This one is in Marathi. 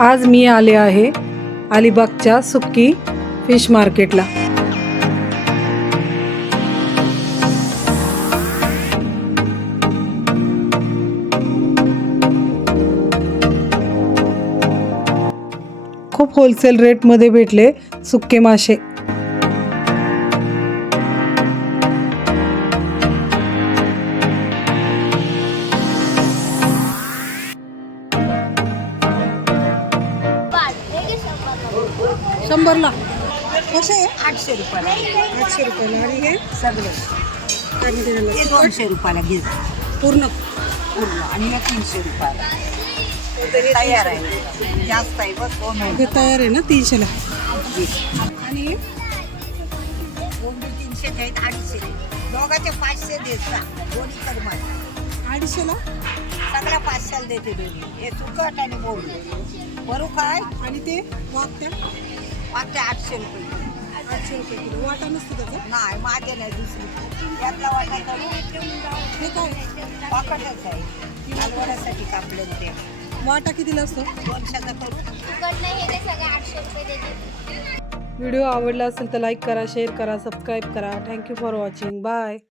आज मी आले आहे अलिबागच्या सुक्की फिश मार्केटला। खूप होलसेल रेटमध्ये भेटले सुक्के मासे। शंभरला कसे आहे? 800 रुपयाला 800 रुपयाला। आणि हे सगळे काय म्हणते त्याला? ते 200 रुपयाला घे पूर्ण पूर्ण आणि हे 300 रुपयाला तयार आहे। जास्त आहे बघ 2 हे तयार आहे ना 300 ला। आणि हे कोंबडी 300 आहेत 800 दोघाचे 500 देता दोन्ही कर माझे 250 ला। सगळ्या 500 देते दोन्ही हे सुकट आणि बोंबडी बरू काय आणि ते वाकत्या वाटते 800 रुपये 800 रुपये किलो। वाटा नसतो त्याचा? नाही माझे नाही दुसरी यातला वाटा करू हे काय वाकटच आहे हलवण्यासाठी कापलं ते वाटा कितीला असतो? 200चा करू व्हिडिओ आवडला असेल तर लाईक करा, शेअर करा, सबस्क्राईब करा। Thank you for watching. बाय।